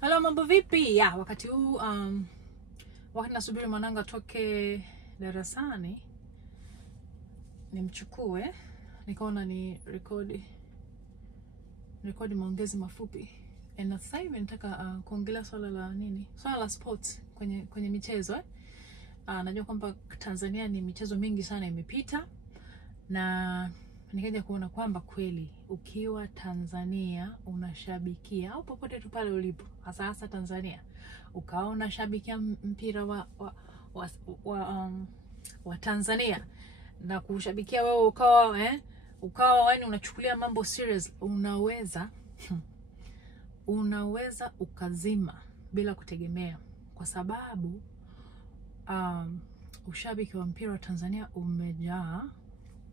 Hello, mambo vipi? Ya, wakati huu wakati nasubiri mwanangu atoke darasani nimchukue, nikaona ni record maongezi mafupi. Na sasa hivi nataka kuongelea swala la nini? Swala la sports kwenye michezo. Najua kwamba Tanzania ni michezo mingi sana imepita, na nikaja kuona kwamba kweli ukiwa Tanzania unashabikia au popote tu pale ulipo, hasa Tanzania, ukaona shabikia mpira wa Tanzania na kushabikia wewe ukawa yani unachukulia mambo serious, unaweza ukazima bila kutegemea, kwa sababu ushabiki wa mpira wa Tanzania umejaa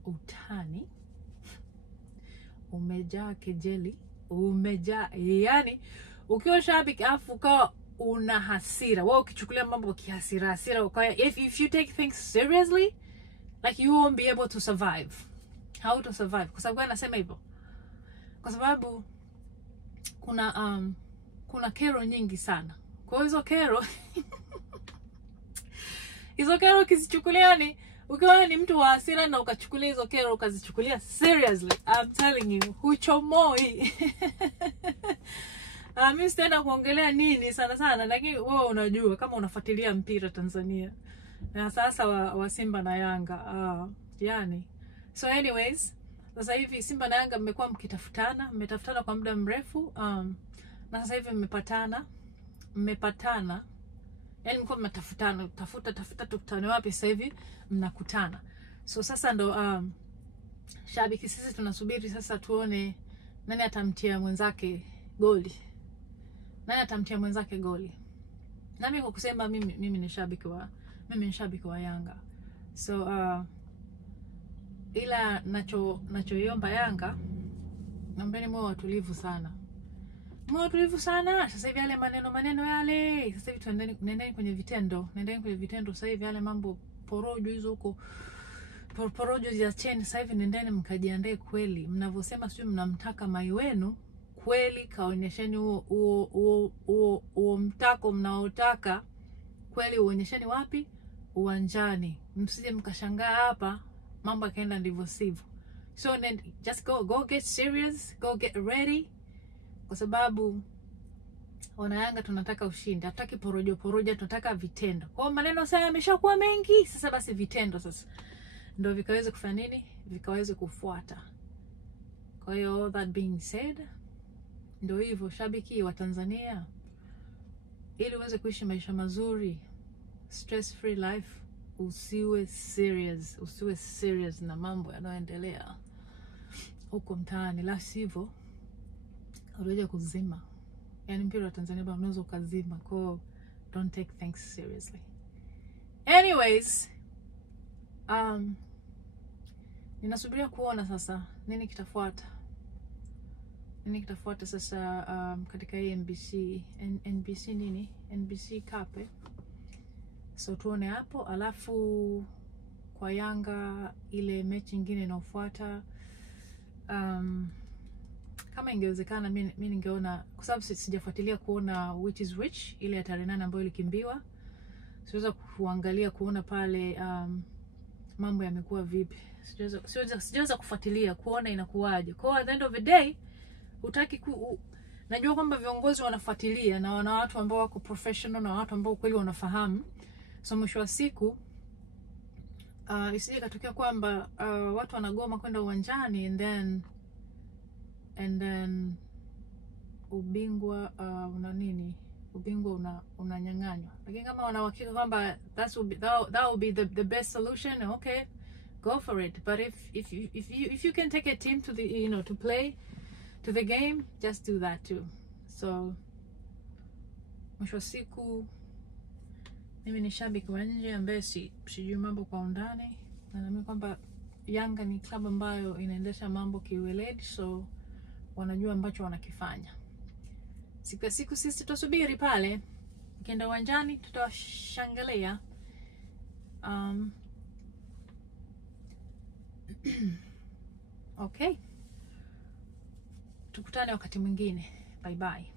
utani, umejaa kejeli, umejaa yani ukiwa shabiki afu ukawa una hasira, wewe ukichukulia mambo kihasira if you take things seriously, like you won't be able to survive. How to survive? Kwa sababu anasema hivyo kwa sababu kuna kero nyingi sana. Kwa hizo kero hizo kero kizichukulia ni ukiwa ni mtu wa hasira na ukachukulia hizo kero ukazichukulia seriously, I'm telling you, huchomoi. Mimi sitaenda kuongelea nini sana, lakini wewe unajua kama unafuatilia mpira Tanzania, na sasa wa Simba na Yanga, yani. So anyways, sasa hivi Simba na Yanga mmekuwa mmetafutana kwa muda mrefu, na sasa hivi mmepatana. Yani mko mnatafutana, tafuta tukutane wapi, sasa hivi mnakutana. So sasa ndo shabiki sisi tunasubiri sasa tuone nani atamtia mwenzake goli. Nami kwa kusema mimi ni shabiki wa Yanga. So ila nachoiomba Yanga, naombeni mwe watulivu sana. Sasa hivi yale maneno yale, sasa hivi tuendeni kwenye vitendo. Sasa hivi yale mambo porojo hizo huko, porojo za cheni, sasa hivi nendeni mkajiandae kweli. Mnavyosema sio mnamtaka mai wenu, kweli kaonyesheni huo mtako mnaotaka kweli, uonyesheni wapi? Uwanjani. Msije mkashangaa hapa mambo yakaenda ndivyo sivyo. So then just go get serious, go get ready, kwa sababu wana Yanga tunataka ushindi, hatutaki porojo, tunataka vitendo. Kwa maneno sasa yameshakuwa mengi, sasa basi vitendo sasa ndio vikaweze kufanya nini, vikaweze kufuata. Kwa hiyo all that being said, ndio hivyo shabiki wa Tanzania, ili uweze kuishi maisha mazuri, stress free life, usiwe serious na mambo yanayoendelea huko mtaani, la sivyo unaweza kuzima. Yani mpira wa Tanzania bado unaweza ukazima. Kwa don't take things seriously. Anyways, ninasubiria kuona sasa nini kitafuata sasa katika hii NBC Cup. So tuone hapo, alafu kwa Yanga ile mechi nyingine inayofuata, kama ingewezekana mimi ningeona, kwa sababu sijafuatilia kuona which is which ile ya tarehe 8 ambayo ilikimbiwa. Siweza kuangalia kuona pale mambo yamekuwa vipi. Sijaweza kufuatilia kuona inakuwaje. Kwa at the end of the day, najua kwamba viongozi wanafuatilia na wana watu ambao wako professional na watu ambao kweli wanafahamu. So mwisho wa siku isije katokea kwamba watu wanagoma kwenda uwanjani and then ubingwa unanyang'anywa. Lakini kama wanahakika kwamba that will be the best solution, okay, go for it. But if you can take a team to the to play to the game, just do that too. So mwisho siku mimi ni shabiki wa nje ambaye sijui mambo kwa undani, na naamini kwamba Yanga ni klabu ambayo inaendesha mambo kiweledi, so wanajua ambacho wanakifanya. Siku sisi tutasubiri pale, ukienda uwanjani tutawashangilia. Okay, tukutane wakati mwingine. Bye bye.